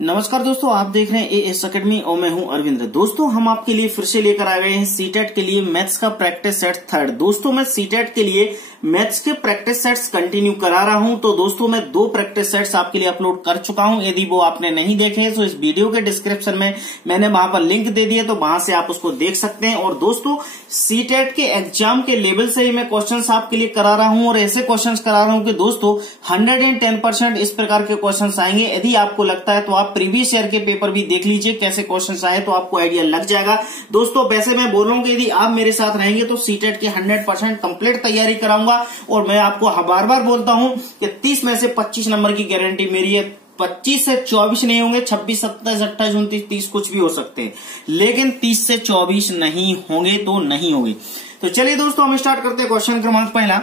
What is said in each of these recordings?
नमस्कार दोस्तों, आप देख रहे हैं एएस अकेडमी और मैं हूं अरविंद। दोस्तों, हम आपके लिए फिर से लेकर आ गए हैं सीटेट के लिए मैथ्स का प्रैक्टिस सेट थर्ड। दोस्तों, मैं सीटेट के लिए मैथ्स के प्रैक्टिस सेट्स कंटिन्यू करा रहा हूं। तो दोस्तों, मैं 2 प्रैक्टिस सेट्स आपके लिए अपलोड कर चुका हूं। यदि वो आपने नहीं देखे हैं तो इस वीडियो के डिस्क्रिप्शन में मैंने वहां पर लिंक दे दिया, तो वहां से आप उसको देख सकते हैं। और दोस्तों, सीटेट के एग्जाम के लेवल से ही मैं क्वेश्चंस आपके लिए करा रहा हूं और ऐसे क्वेश्चंस करा रहा हूं कि दोस्तों 110% इस प्रकार के क्वेश्चंस आएंगे। यदि आपको लगता है तो आप प्रीवियस ईयर के पेपर भी देख लीजिए कैसे क्वेश्चंस आए, तो आपको आइडिया लग जाएगा। दोस्तों, वैसे मैं बोल रहा हूं कि यदि आप मेरे साथ रहेंगे तो सीटेट की 100% कंप्लीट तैयारी कराऊंगा। और मैं आपको बार बार बोलता हूं कि 30 में से 25 नंबर की गारंटी मेरी है। 25 से 24 नहीं होंगे, 26, 27, 28, 29, 30 कुछ भी हो सकते हैं, लेकिन 30 से 24 नहीं होंगे तो नहीं होंगे। तो चलिए दोस्तों, हम स्टार्ट करते हैं क्वेश्चन क्रमांक पहला।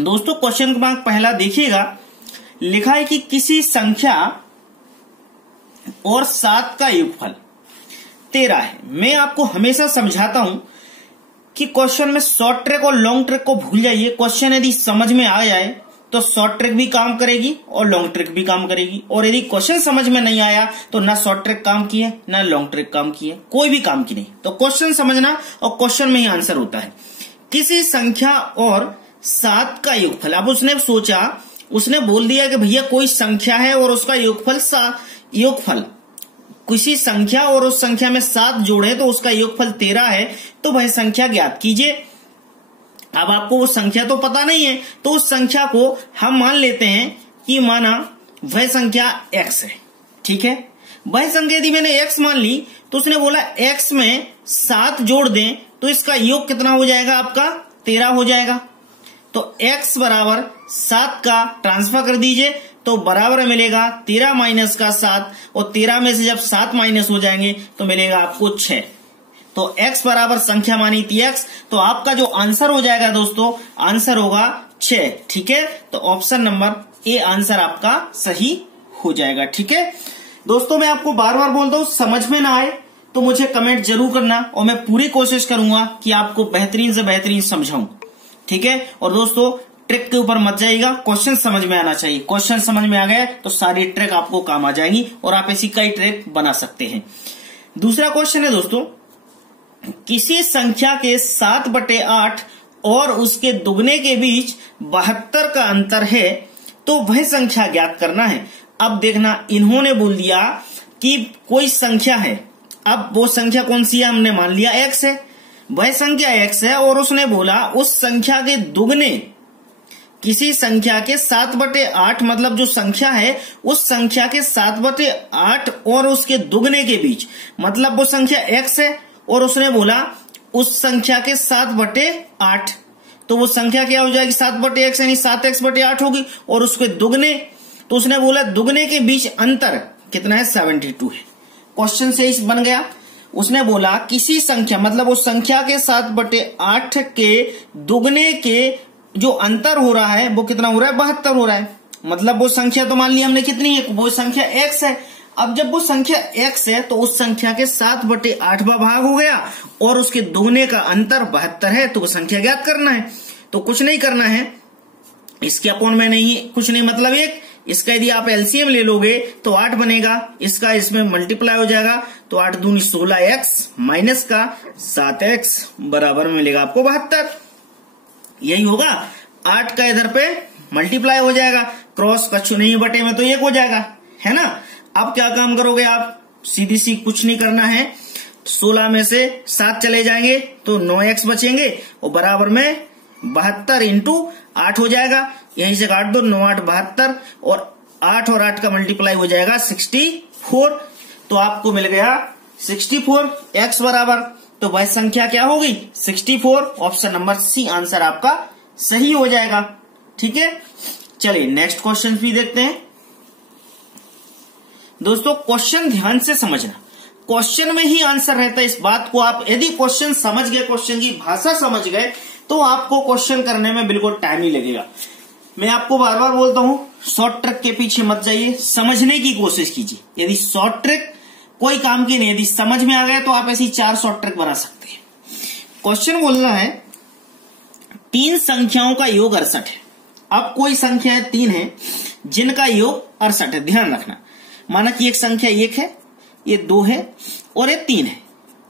दोस्तों, क्वेश्चन क्रमांक पहला देखिएगा, लिखा है कि किसी संख्या और 7 का योगफल 13 है। मैं आपको हमेशा समझाता हूं कि क्वेश्चन में शॉर्ट ट्रिक और लॉन्ग ट्रिक को भूल जाइए। क्वेश्चन यदि समझ में आ जाए तो शॉर्ट ट्रिक भी काम करेगी और लॉन्ग ट्रिक भी काम करेगी, और यदि क्वेश्चन समझ में नहीं आया तो ना शॉर्ट ट्रिक काम की है ना लॉन्ग ट्रिक काम की है, कोई भी काम की नहीं। तो क्वेश्चन समझना और क्वेश्चन में ही आंसर होता है। किसी संख्या और 7 का योगफल। अब उसने सोचा, उसने बोल दिया कि भैया कोई संख्या है और उसका योगफल किसी संख्या और उस संख्या में 7 जोड़े तो उसका योगफल 13 है, तो वह संख्या ज्ञात कीजिए। अब आपको वो संख्या तो पता नहीं है, तो उस संख्या को हम मान लेते हैं कि माना वह संख्या x है। ठीक है, वह संख्या यदि मैंने x मान ली तो उसने बोला x में 7 जोड़ दें तो इसका योग कितना हो जाएगा, आपका 13 हो जाएगा। तो x बराबर 7 का ट्रांसफर कर दीजिए तो बराबर मिलेगा 13 माइनस का 7, और 13 में से जब 7 माइनस हो जाएंगे तो मिलेगा आपको 6। तो x बराबर संख्या मानी थी x, तो आपका जो आंसर हो जाएगा दोस्तों, आंसर होगा 6। ठीक है, तो ऑप्शन नंबर ए आंसर आपका सही हो जाएगा। ठीक है दोस्तों, मैं आपको बार बार बोलता हूं, समझ में ना आए तो मुझे कमेंट जरूर करना और मैं पूरी कोशिश करूंगा कि आपको बेहतरीन से बेहतरीन समझाऊं। ठीक है, और दोस्तों ट्रिक के ऊपर मत जाइएगा, क्वेश्चन समझ में आना चाहिए। क्वेश्चन समझ में आ गया तो सारी ट्रिक आपको काम आ जाएंगी और आप ऐसी कई ट्रिक बना सकते हैं। दूसरा क्वेश्चन है दोस्तों, किसी संख्या के 7/8 और उसके दुगने के बीच 72 का अंतर है तो वह संख्या ज्ञात करना है। अब देखना, इन्होंने बोल दिया कि कोई संख्या है। अब वो संख्या कौन सी है, हमने मान लिया x है, वह संख्या x है, और उसने बोला उस संख्या के दुगने, किसी संख्या के 7/8 मतलब जो संख्या है उस संख्या के 7/8 और उसके दुगने के बीच, मतलब वो संख्या x है और उसने बोला उस संख्या के 7/8, तो वो संख्या क्या हो जाएगी, 7/x यानी 7x/8 होगी। और उसके दुगने, तो उसने बोला दुगने के बीच अंतर कितना है, 72 है। क्वेश्चन से ही बन गया। उसने बोला किसी संख्या, मतलब उस संख्या के 7/8 के दुगने के जो अंतर हो रहा है वो कितना हो रहा है, 72 हो रहा है। मतलब वो संख्या तो मान लिया हमने कितनी है, वो संख्या x है। अब जब वो संख्या x है तो उस संख्या के 7/8वां भाग हो गया और उसके दुगने का अंतर 72 है, तो वो संख्या ज्ञात करना है। तो कुछ नहीं करना है, इसके अपॉन में नहीं, कुछ नहीं, मतलब 1, इसका यदि आप एलसीएम ले लोगे तो 8 बनेगा, इसका इसमें मल्टीप्लाई हो जाएगा, तो 8 दूनी 16x माइनस का 7x बराबर में मिलेगा आपको 72। यही होगा, 8 का इधर पे मल्टीप्लाई हो जाएगा, क्रॉस कछु नहीं बटे में तो 1 हो जाएगा, है ना। अब क्या काम करोगे आप, सीधी सी कुछ नहीं करना है, 16 में से 7 चले जाएंगे तो 9x बचेंगे और बराबर में 72 इंटू 8 हो जाएगा। यहीं से काट दो, 9 8 72, और 8 और 8 का मल्टीप्लाई हो जाएगा 64, तो आपको मिल गया 64। x बराबर, तो वह संख्या क्या होगी, 64। ऑप्शन नंबर सी आंसर आपका सही हो जाएगा। ठीक है, चलिए नेक्स्ट क्वेश्चन भी देखते हैं। दोस्तों, क्वेश्चन ध्यान से समझना, क्वेश्चन में ही आंसर रहता है। इस बात को आप यदि क्वेश्चन समझ गए, क्वेश्चन की भाषा समझ गए, तो आपको क्वेश्चन करने में बिल्कुल टाइम ही लगेगा। मैं आपको बार बार बोलता हूं, शॉर्ट ट्रिक के पीछे मत जाइए, समझने की कोशिश कीजिए। यदि शॉर्ट ट्रिक कोई काम की नहीं, यदि समझ में आ गया तो आप ऐसी 4 शॉर्ट ट्रिक बना सकते हैं। क्वेश्चन बोल रहा है 3 संख्याओं का योग 68 है। अब कोई संख्याएं 3 है जिनका योग 68 है, ध्यान रखना। माना कि एक संख्या 1 है, ये 2 है और ये 3 है।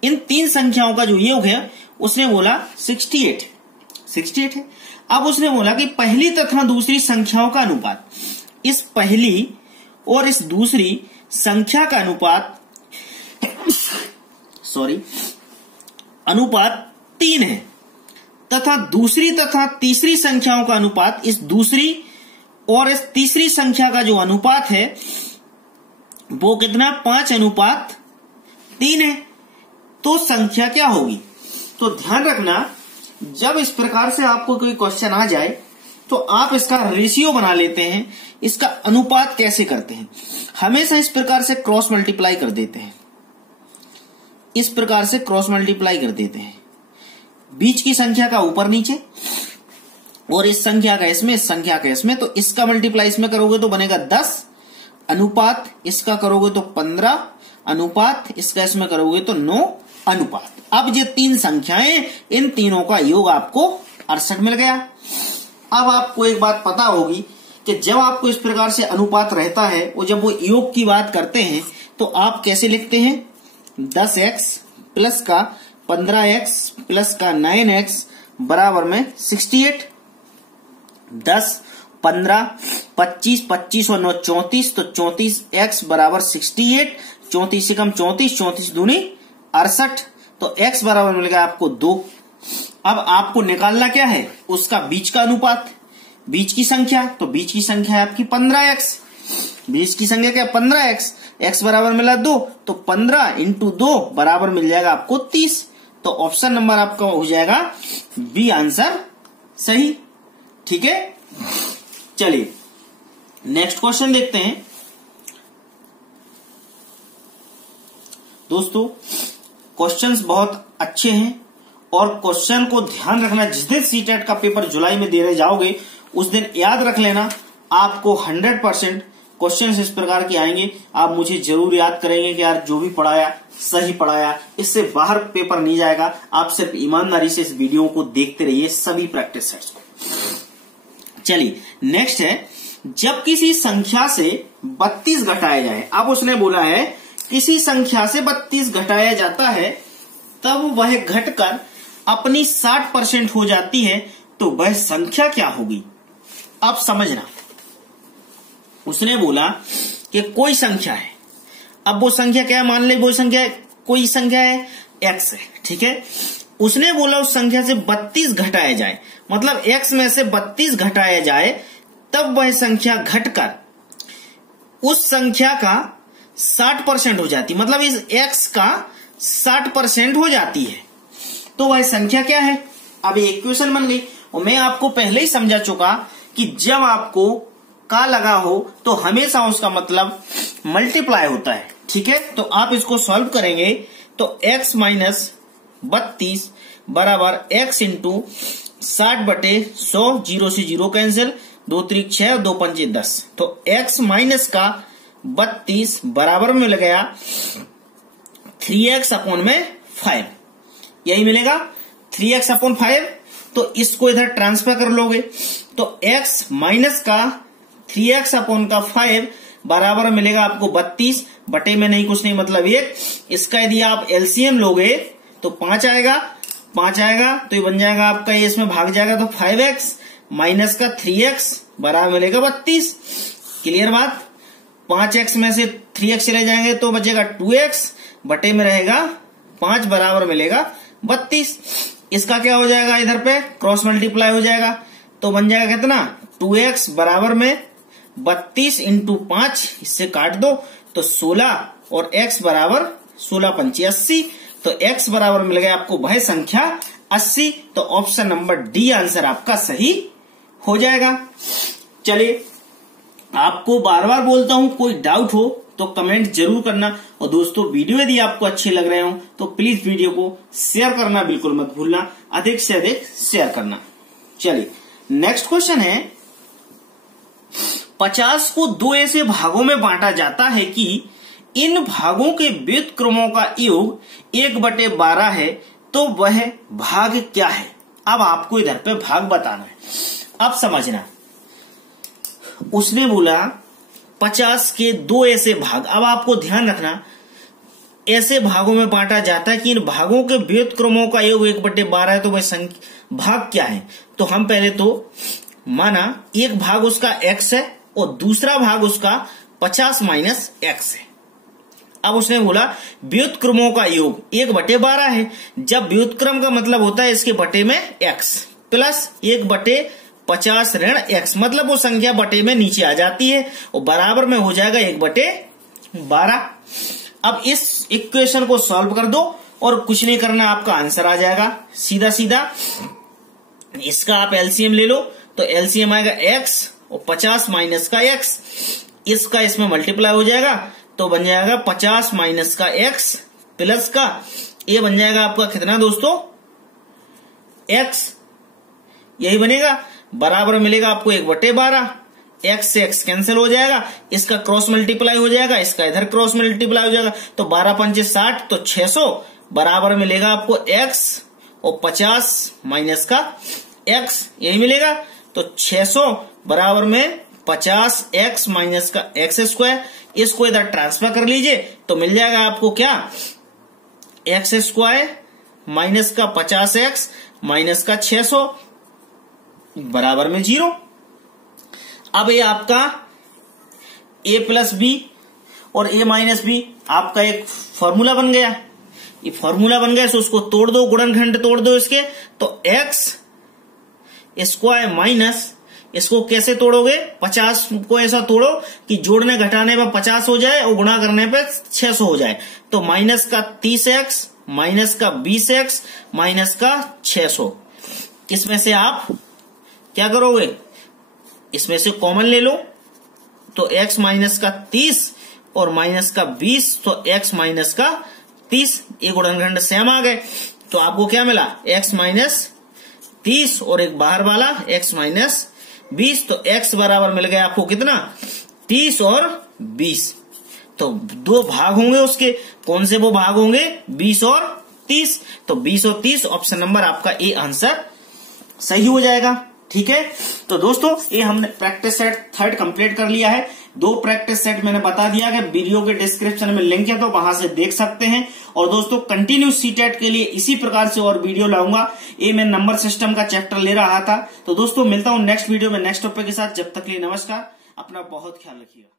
इन 3 संख्याओं का जो योग है उसने बोला 68 है। अब उसने बोला कि पहली तथा दूसरी संख्याओं का अनुपात, इस पहली और इस दूसरी संख्या का अनुपात अनुपात 3 है तथा दूसरी तथा तीसरी संख्याओं का अनुपात, इस दूसरी और इस तीसरी संख्या का जो अनुपात है वो कितना 5:3 है। तो संख्या क्या होगी? तो ध्यान रखना, जब इस प्रकार से आपको कोई क्वेश्चन आ जाए तो आप इसका रेशियो बना लेते हैं, इसका अनुपात कैसे करते हैं। हमेशा इस प्रकार से क्रॉस मल्टीप्लाई कर देते हैं, इस प्रकार से क्रॉस मल्टीप्लाई कर देते हैं, बीच की संख्या का ऊपर नीचे और इस संख्या का इसमें, इस संख्या का इसमें। तो इसका मल्टीप्लाई इसमें करोगे तो बनेगा 10 अनुपात, इसका करोगे तो 15 अनुपात, इसका इसमें करोगे तो 9 अनुपात। अब ये 3 संख्याएं, इन तीनों का योग आपको 68 मिल गया। अब आपको एक बात पता होगी कि जब आपको इस प्रकार से अनुपात रहता है और जब वो योग की बात करते हैं तो आप कैसे लिखते हैं? 10x प्लस का 15x प्लस का 9x बराबर में 68। 10, 15, 25, 25 और 9 34, तो 34x बराबर 68। 34 से कम 34, 34 दूनी 68, तो x बराबर मिल गया आपको 2। अब आपको निकालना क्या है? उसका बीच का अनुपात, बीच की संख्या। तो बीच की संख्या है आपकी 15x, बीच की संख्या क्या 15x, x बराबर मिला 2, तो 15 इंटू 2 बराबर मिल जाएगा आपको 30। तो ऑप्शन नंबर आपका हो जाएगा बी आंसर सही। ठीक है, चलिए नेक्स्ट क्वेश्चन देखते हैं। दोस्तों क्वेश्चंस बहुत अच्छे हैं और क्वेश्चन को ध्यान रखना, जिस दिन सीटेट का पेपर जुलाई में देने जाओगे उस दिन याद रख लेना, आपको 100% क्वेश्चंस इस प्रकार के आएंगे। आप मुझे जरूर याद करेंगे कि यार जो भी पढ़ाया सही पढ़ाया, इससे बाहर पेपर नहीं जाएगा। आप सिर्फ ईमानदारी से इस वीडियो को देखते रहिए, सभी प्रैक्टिस सेट्स को। चलिए नेक्स्ट है, जब किसी संख्या से 32 घटाया जाए। अब उसने बोला है किसी संख्या से 32 घटाया जाता है तब वह घटकर अपनी 60% हो जाती है, तो वह संख्या क्या होगी? अब समझना, उसने बोला कि कोई संख्या है। अब वो संख्या क्या है? मान ले वो संख्या, कोई संख्या है x है, ठीक है। उसने बोला उस संख्या से 32 घटाया जाए, मतलब x में से 32 घटाया जाए तब वह संख्या घटकर उस संख्या का 60% हो जाती, मतलब इस x का 60% हो जाती है, तो वह संख्या क्या है? अब ये इक्वेशन बन गई। और मैं आपको पहले ही समझा चुका कि जब आपको का लगा हो तो हमेशा उसका मतलब मल्टीप्लाई होता है, ठीक है। तो आप इसको सॉल्व करेंगे तो x माइनस 32 बराबर x इंटू 60/100, 0 से 0 कैंसिल, 2 3 6 और 2 5 10। तो x माइनस का 32 बराबर में मिल गया 3x अपॉन में 5, यही मिलेगा 3x अपॉन 5। तो इसको इधर ट्रांसफर कर लोगे तो x माइनस का 3x अपॉन का 5 बराबर मिलेगा आपको 32 बटे में नहीं कुछ नहीं मतलब 1। इसका यदि आप एलसीएम लोगे तो 5 आएगा, 5 आएगा तो ये बन जाएगा आपका, ये इसमें भाग जाएगा तो 5x माइनस का 3x बराबर मिलेगा 32। क्लियर बात? 5x में से 3x चले जाएंगे तो बचेगा 2x बटे में रहेगा 5 बराबर मिलेगा 32। इसका क्या हो जाएगा? इधर पे क्रॉस मल्टीप्लाई हो जाएगा तो बन जाएगा कितना? 2x बराबर में 32 इंटू 5, इससे काट दो तो 16 और x बराबर 16 5 80। तो x बराबर मिल गया आपको वह संख्या 80। तो ऑप्शन नंबर डी आंसर आपका सही हो जाएगा। चलिए आपको बार बार बोलता हूं, कोई डाउट हो तो कमेंट जरूर करना। और दोस्तों वीडियो यदि आपको अच्छे लग रहे हो तो प्लीज वीडियो को शेयर करना बिल्कुल मत भूलना, अधिक से अधिक शेयर करना। चलिए नेक्स्ट क्वेश्चन है, 50 को 2 ऐसे भागों में बांटा जाता है कि इन भागों के व्युत्क्रमों का योग 1/12 है, तो वह भाग क्या है? अब आपको इधर पे भाग बताना है। अब समझना, उसने बोला 50 के 2 ऐसे भाग। अब आपको ध्यान रखना, ऐसे भागों में बांटा जाता है कि इन भागों के व्युत्क्रमों का योग 1/12 है। तो वह भाग क्या है? तो हम पहले तो माना एक भाग उसका x है और दूसरा भाग उसका 50 माइनस x है। अब उसने बोला व्युत्क्रमों का योग 1/12 है। जब व्युत्क्रम का मतलब होता है इसके बटे में x प्लस 1/50 ऋण x, मतलब वो संख्या बटे में नीचे आ जाती है और बराबर में हो जाएगा 1/12। अब इस इक्वेशन को सॉल्व कर दो और कुछ नहीं करना, आपका आंसर आ जाएगा सीधा सीधा। इसका आप एलसीएम ले लो तो एलसीएम आएगा x और 50 माइनस का x, इसका इसमें मल्टीप्लाई हो जाएगा तो बन जाएगा 50 माइनस का x प्लस का ये बन जाएगा आपका कितना दोस्तों x, यही बनेगा। बराबर मिलेगा आपको 1/12, x से x कैंसिल हो जाएगा, इसका क्रॉस मल्टीप्लाई हो जाएगा, इसका इधर क्रॉस मल्टीप्लाई हो जाएगा तो 12 पंचे 60 तो 600 बराबर मिलेगा आपको x और 50 माइनस का x, यही मिलेगा। तो 600 बराबर में 50x माइनस का x स्क्वायर, इसको इधर ट्रांसफर कर लीजिए तो मिल जाएगा आपको क्या, x स्क्वायर माइनस का 50x माइनस का 600 बराबर में 0। अब ये आपका a प्लस बी और a माइनस बी आपका एक फॉर्मूला बन गया। ये फॉर्मूला बन गया तो उसको तोड़ दो, गुणनखंड तोड़ दो इसके, तो x स्क्वायर माइनस, इसको कैसे तोड़ोगे, 50 को ऐसा तोड़ो कि जोड़ने घटाने पर 50 हो जाए और गुणा करने पर 600 हो जाए। तो माइनस का 30x माइनस का 20x माइनस का 600, इसमें से आप क्या करोगे, इसमें से कॉमन ले लो तो x माइनस का 30 और माइनस का 20 तो x माइनस का 30, ये गुणनखंड सेम आ गए। तो आपको क्या मिला, x माइनस 30 और एक बाहर वाला x माइनस 20, तो x बराबर मिल गया आपको कितना, 30 और 20। तो दो भाग होंगे उसके, कौन से वो भाग होंगे, 20 और 30। तो 20 और 30 ऑप्शन नंबर आपका ए आंसर सही हो जाएगा। ठीक है, तो दोस्तों ये हमने प्रैक्टिस सेट 3 कंप्लीट कर लिया है। 2 प्रैक्टिस सेट मैंने बता दिया कि वीडियो के डिस्क्रिप्शन में लिंक है तो वहां से देख सकते हैं। और दोस्तों कंटिन्यू सीटेट के लिए इसी प्रकार से और वीडियो लाऊंगा। ये मैं नंबर सिस्टम का चैप्टर ले रहा था। तो दोस्तों मिलता हूं नेक्स्ट वीडियो में नेक्स्ट टॉपिक के साथ, जब तक के लिए नमस्कार, अपना बहुत ख्याल रखिएगा।